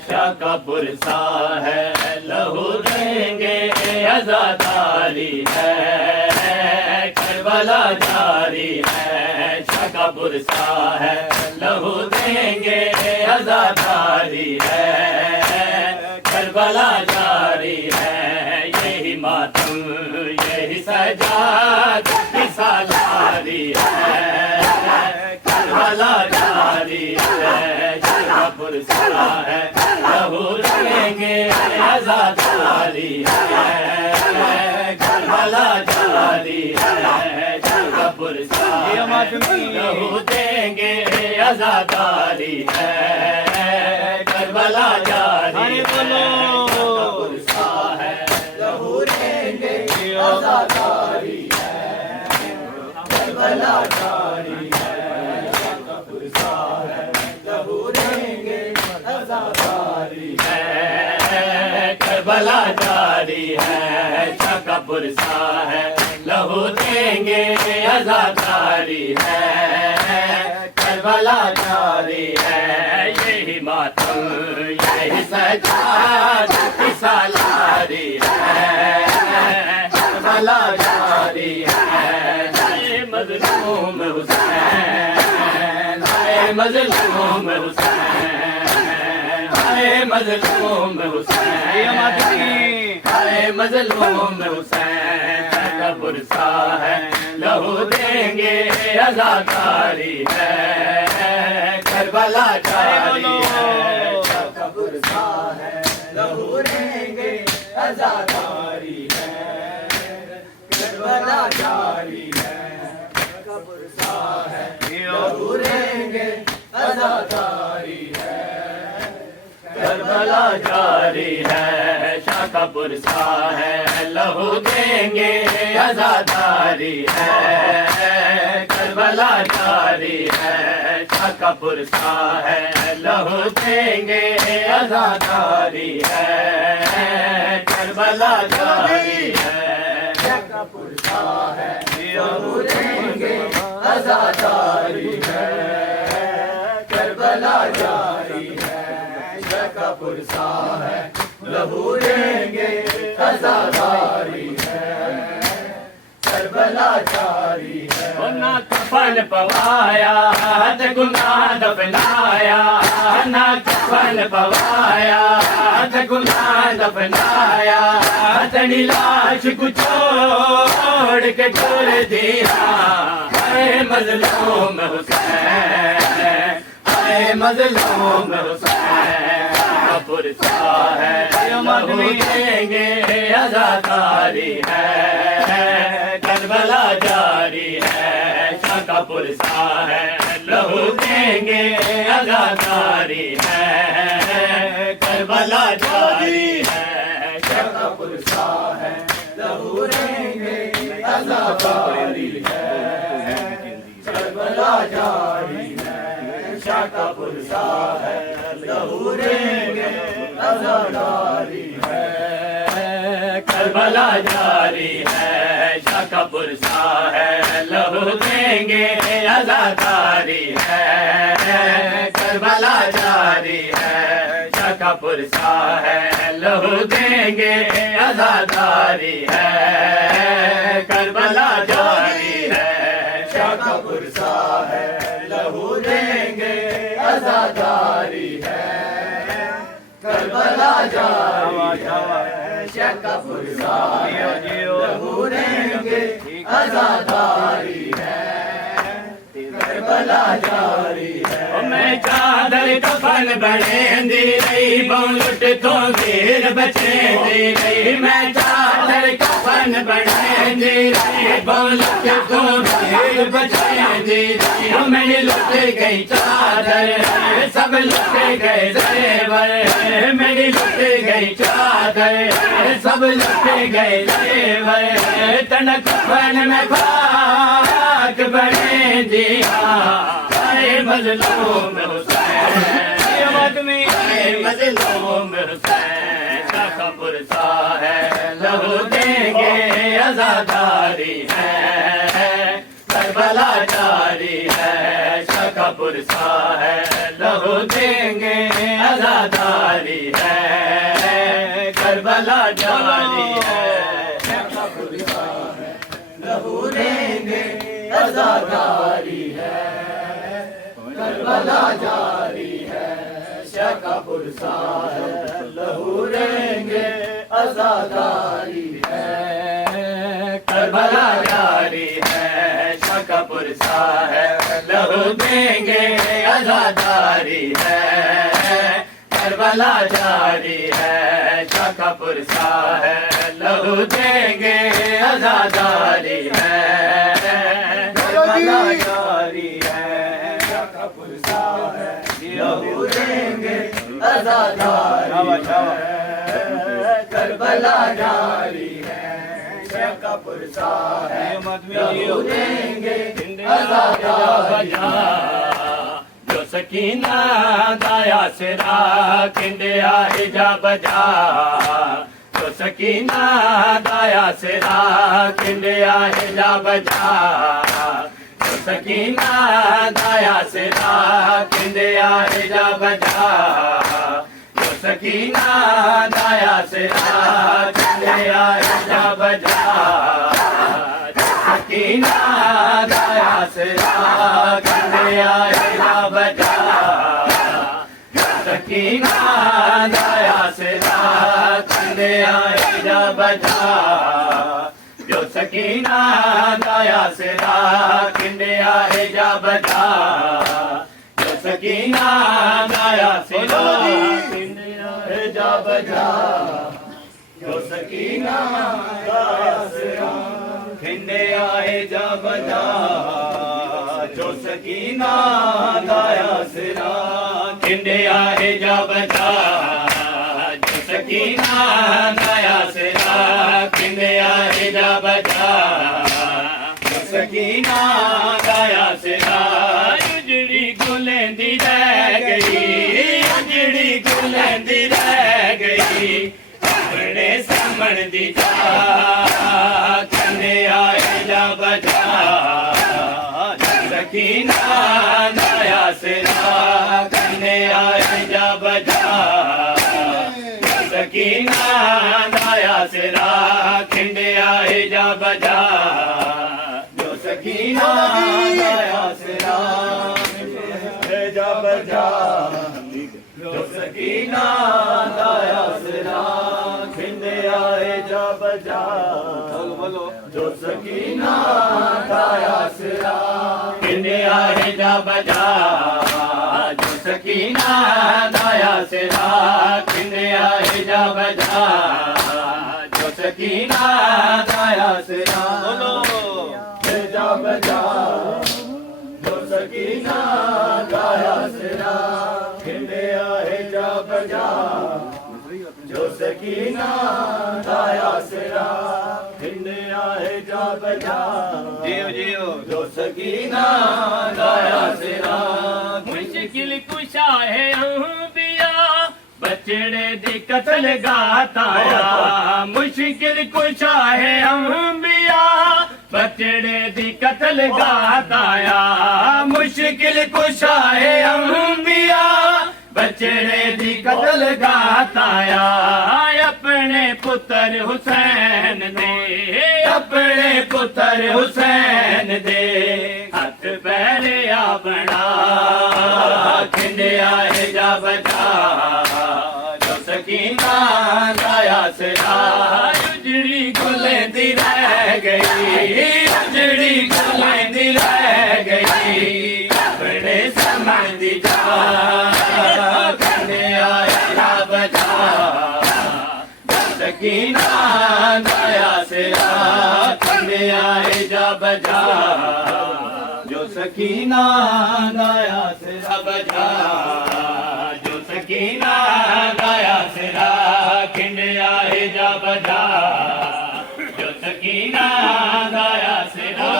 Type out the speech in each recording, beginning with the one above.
शाका पुरसा है, लहू देंगे आजादारी है, करबला जारी है। शाका पुरसा है, लहू देंगे आजादारी है, करबला जारी है। यही मातम यही सजाद की सालारी है, करबला जारी है। शाका पुरसा है, लहू देंगे आजादारी है, करबला जारी है। शाका पुरसा लहू देंगे आजादारी है, करबला जारी है। शाका पुरसा है, लहू देंगे आजादारी है, करबला जारी है। शाका पुरसा है, लहू देंगे आजादारी है, करबला जारी है। शाका पुरसा है, लहू देंगे आजादारी है, करबला जारी है। यही मातम यही सजाद की सालारी है, करबला जारी है। हाय मजलूम हुसैन, हाय मजलूम हुसैन, हाय मजलूम हुसैन, हाय मजलूम हुसैन। शाका पुरसा है, लहू देंगे आजादारी है, करबला जारी है। शाका पुरसा है, लहू देंगे आजादारी है, करबला जारी है। शाका पुरसा है, लहू देंगे आजादारी है, करबला जारी है। शाका पुरसा है, लहू देंगे आजादारी है, करबला जारी है। शाका पुरसा है, लहू देंगे आजादारी है, करबला जारी है। शाका पुरसा है, लहू देंगे आजादारी है, करबला जारी है। शाका पुरसा है, लहू देंगे आजादारी है, करबला जारी है। ना कफन पवाया ते गुनाह दफनाया, ना कफन पवाया ते गुनाह दफनाया, तेरी लाश को छोड़ के छोड़ दिया। हाय मजलूम हुसैन, हाय मजलूम हुसैन। शाका पुरसा है, लहू देंगे आजादारी है, करबला जारी है। शाका पुरसा है, लहू देंगे आजादारी है, करबला जारी है। शाका पुरसा है, लहू देंगे आजादारी है, करबला जारी है। शाका पुरसा है, लहू देंगे आजादारी है, करबला जारी है। शाका पुरसा है, लहू देंगे आजादारी है, करबला जारी है। शाका पुरसा है, लहू देंगे आजादारी है, करबला जारी है। शाका पुरसा है, लहू देंगे आजादारी है, करबला जारी है। शाका पुरसा है, लहू देंगे आजादारी है, करबला जारी है। मैं चादर कफन बनेंदी रही, बहुलुट तो वीर बचेंदी रही। मैं चादर कफन बनेंदी रही, बहुलुट तो वीर बचेंदी रही। मेरी लुट गई चादर, सब लुट गए जेवर, मेरी लुट गई चादर, सब लुट गए जेवर। तन कफन में खाक बने दिया। हाय मजलूम हुसैन, हाय मजलूम हुसैन। शाका पुरसा है, लहू देंगे आजादारी है, करबला जारी है। शाका पुरसा है, लहू देंगे आजादारी है करबला जारी है लहू देंगे आजादारी है करबला जारी है का पुरसा है लहू देंगे आजादारी है करबला जारी है का पुरसा है लहू देंगे आजादारी है करबला जारी है का पुरसा है लहू देंगे आजादारी है करबला जारी है का पुरसा है लहू देंगे आजादारी है करबला जारी है का पुरसा है लहू देंगे आजादारी जो सकीना दाया सिरा किंडिया हिजा बजा जो सकीना दाया सिरा किंडिया हिजा बजा जो सकीना दाया सिरा किंडिया हिजा बजा जो सकीना दाया सिरा किंडिया हिजा बजा सकीना दाया सिरा किंडिया हिजा बजा सकीना दाया सिरा किंडिया हिजा बजा जो सकीना दाया सिरा किंडिया हिजा बजा जो सकीना दाया सिरा किंडिया हिजा बजा जो सकीना दाया सिरा किंडिया हिजा बजा जो सकीना दाया सिरा किंडिया हिजा बजा जो सकीना दाया सिरा किंडिया हिजा बजा जो सकीना दाया सिरा उजड़ी गुलेंदी रह गई उजड़ी गुलेंदी रह गई अपने समण दी जा किंडिया हिजा बजा सकीना दाया सिरा किंडिया हिजा बजा सकीना दाया सिरा किंडिया हिजा बजा जो सकीना दाया सिरा हिजा बजा जो सकीना दाया सिरा किंडिया हिजा बजा जो सकीना दाया सिरा किंडिया हिजा बजा जो सकीना दाया सिरा किंडिया हिजा बजा जो सकीना दाया सिरा हिजा बजा जो सकीना दाया सिरा किंडिया हिजा बजा जो सकीना दाया सिरा किंडिया हिजा बजा जियो जियो जो सकीना दाया सिरा मुश्किल कुशा है अंबिया बचड़े दी कत्ल गाताया मुश्किल कुशा है अंबिया बचड़े दी कत्ल गाताया मुश्किल कुशा है अंबिया बचड़े दी कत्ल गाताया अपने पुत्र हुसैन दे अपने पुत्र हुसैन दे हाथ पैरिया बना किंडिया हिजा बजा जो सकीना दाया सिरा उजड़ी गुलेंदी रह गई उजड़ी गुलेंदी रह गई अपने समझ दी जा सकीना दाया सिरा किंडिया हिजा बजा जो सकीना दाया सिरा बजा जो सकीना दाया सिरा किंडिया हिजा बजा जो सकीना दाया सिरा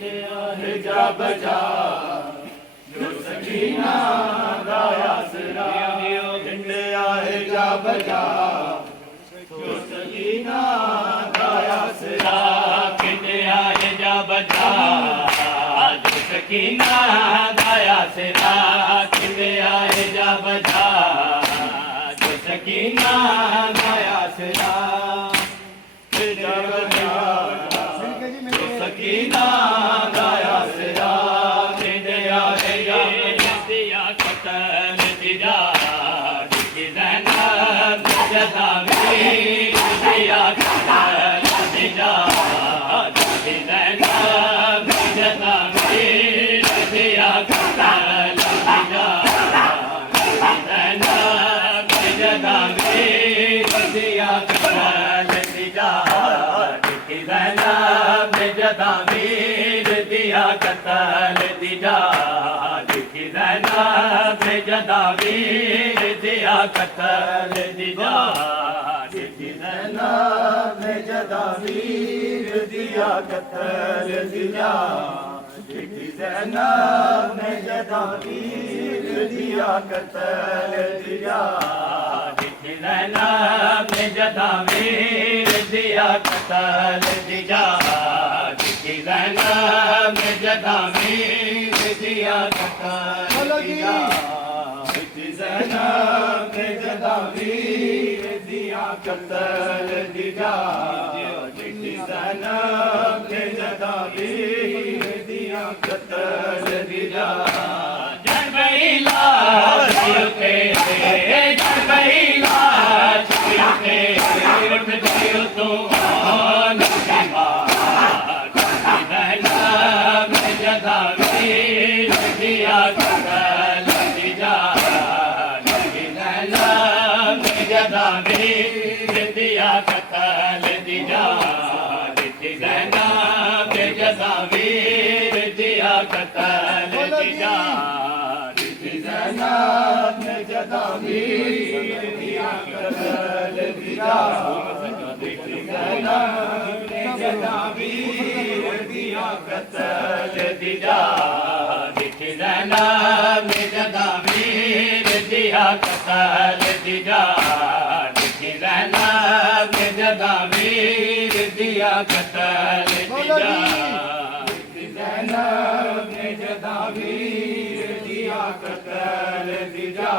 किंडिया हिजा बजा जो सकीना दाया सिरा किंडिया हिजा बजा जो सकीना दाया सिरा किंडिया हिजा बजा जो सकीना दाया सिरा किंडिया सकीना दाया सिरा सकीना दाया सिरा दिया दिया कतल दिया जैनब जदा दिया कतल दिया जैनब जदा दिया कतल दिया जैनब जदा दिया कतल दिया जैनब जदा दिया कतल दिया जैनब जदा दिया कतल दिया जैनब जदा दिया कतल दिया जैनब जदा दिया कतल दिया जैनब जदा दिया कतल दिया जैनब जदा दिया कतल दिया जैनब जदा दिया कतल दिया जैनब जदा दिया कतल दिया जनबैला के जनबैला के उठ गयो तो जैनब जदा दिया कतल दिया जैनब जदा दिया कतल दिया जैनब जदा दिया कतल दिया जैनब जदा दिया कतल दिया जैनब जदा दिया कतल दिया जैनब जदा दिया कतल दिया जैनब जदा दिया कतल दिया जैनब जदा दिया कतल दिया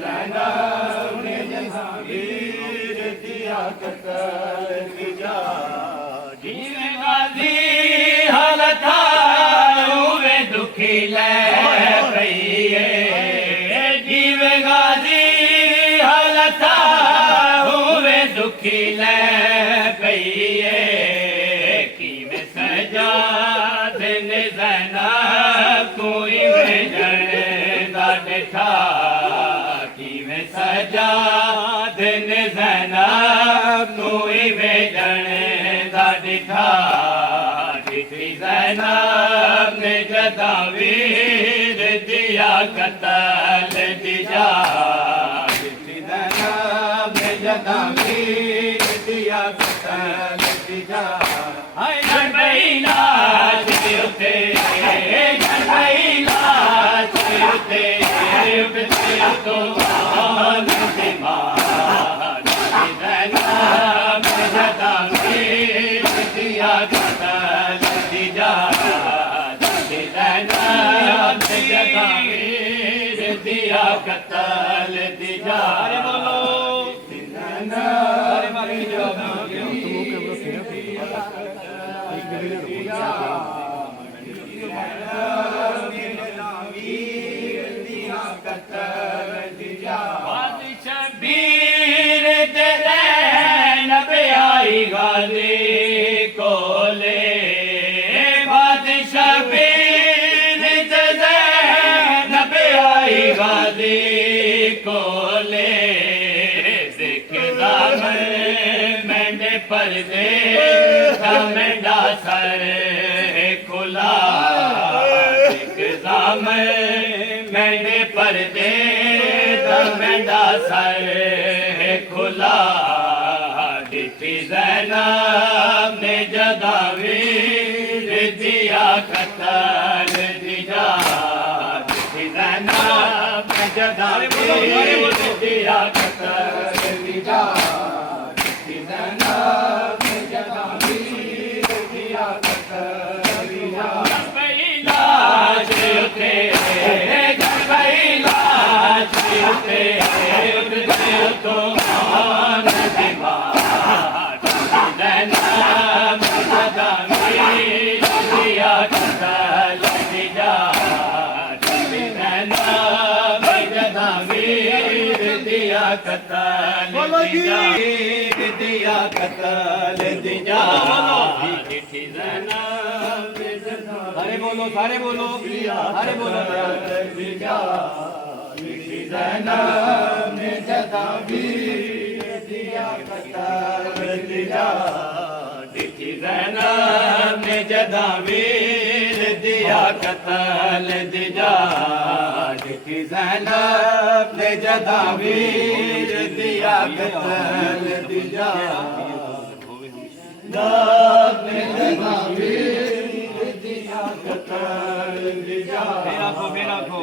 जैनब जदा दिया कतल दिया जीवे गाजी हालत हुए दुखी ले पईए जीवे गाजी हालत हुए दुखी ले पईए की में सजा दिन ज़ैनब कोई भेजण दा डिठा की में सजा दिन ज़ैनब कोई भेजण दा डिठा डिठी ज़ैनब ने जदा दिया कतल दिया डिठी ज़ैनब ने जदा दिया कतल दिया हाय जनबैला उते जनबैला उते उठते तो जैनब जदा दिया कतल दिया जैनब जदा दिया कतल दिया अरे बोलो शबीर तेरे नबी आई गाली कोले बादशाह बीर तेरे नबी आई गाली कोले दिखदा मैंने पर्दे मेरा सर खुला दिखदा मैंने पर्दे मेरा सर खुला डिठी ज़ैनब ने जदा दिया कतल दिया डिठी ज़ैनब ने जदा दिया कतल दिया डिठी ज़ैनब ने जदा दिया कतल दिया जनबैला उते जनबैला उते तो आन दिवा जैनब जदा वीर दिया कतल दिया जैनब जदा वीर दिया कतल दिया कतल दिया सारे बोलो सारे बोलो सारे बोलो जैनब ने जदा वीर दिया कतल दिया जैनब ने जदा वीर दिया कतल दिया जैनब ने जदा वीर दिया कतल दिया ने जदा वीर दिया कतल दिया मेरा खो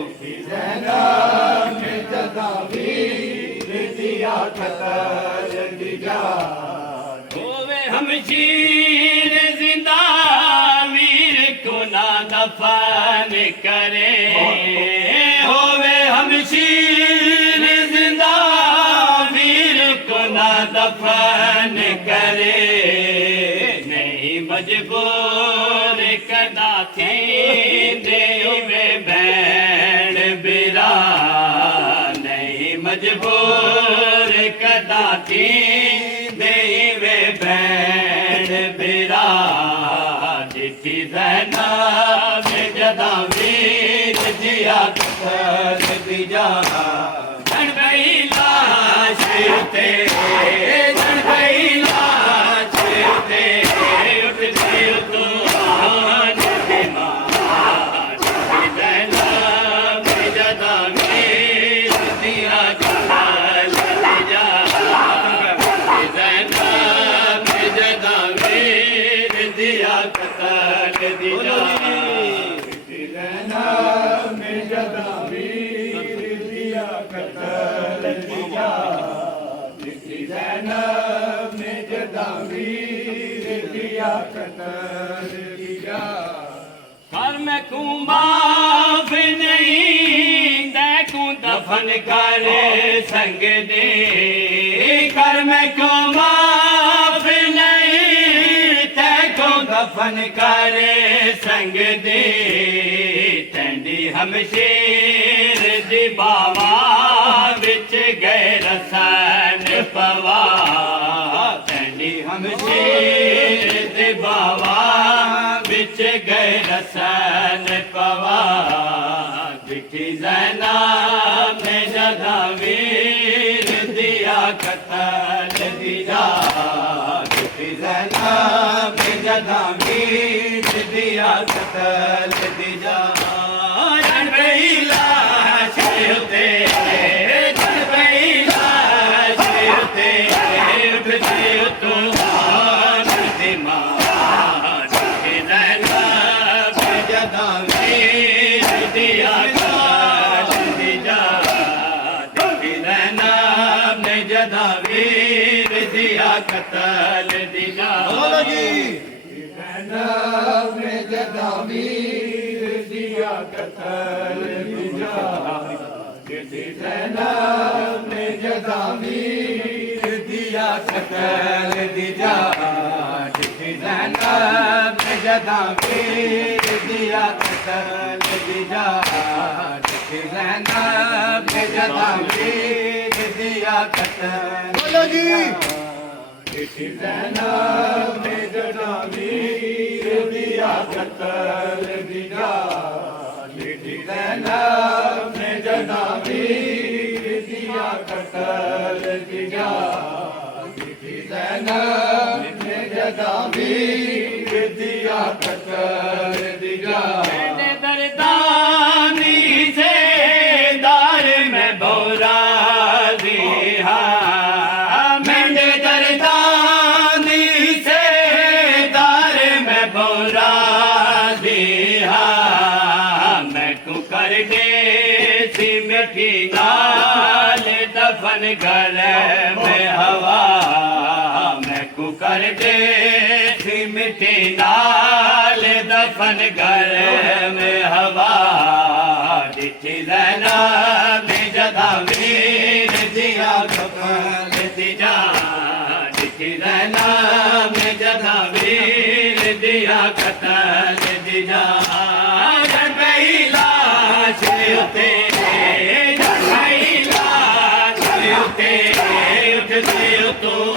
जैनब ने जदा वीर दिया कतल दिया होवे हमशीर जिंदा वीर को ना दफन करे होवे हमशीर जिंदा वीर को ना दफन करे नहीं मजबूर कदा थी देवे बैण बिरा नहीं मजबूर कदा थी देवे बैण बिरा जिठी जैनब जदा वीर जिया कतल दिया जन गई लाश ते जन गई लाश ते उठ गई तो आन दिवा जैनब जदा वीर दिया कतल दिया जैनब जदा वीर दिया कतल दिया जैनब जदा वीर दिया कतल दिया जैनब जदा वीर दिया कतल दिया कर मैं को माफ नहीं तैकू दफन कर संग दे कर मैं को माफ नहीं तैकू दफन कर संग दे टंडी हमशीर दी बावा विच गए रसन पवा टंडी हमशीर दी बावा विच गए रसन पवा दिखी जैनब ने जदा वीर दिया कतल दिया दिखी जैनब ने जदा वीर दिया कतल दिया जन गई लाश ते जन गई लाश ते उठ गई तो आन दिवा जैनब जदा वीर दिया कतल दिया जैनब ने जदा वीर दिया कतल दिया जैनब ने जदा वीर दिया कतल दिया जैनब ने जदा वीर दिया कतल दिया जैनब ने जदा वीर दिया कतल दिया जैनब ने जदा वीर दिया कतल दिया जैनब ने जदा वीर दिया कतल दिया जैनब ने जदा वीर दिया कतल दिया जैनब ने जदा वीर दिया कतल दिया दरदानी से दार में भौरा दिया मैंने दरदानी से दार में भौरा दिया मैं को कर दे सी मिठी नाल दफन घर में हवा मैं को कर दे सी मिठी नाल दफन घर में हवा दिखी जैनब जदा वीर दिया ਕਫਨ लेती जा लिखी रहना मैं जदा वीर दिया कतल लेती जा जन पहला उते जन पहला उते उठते उतो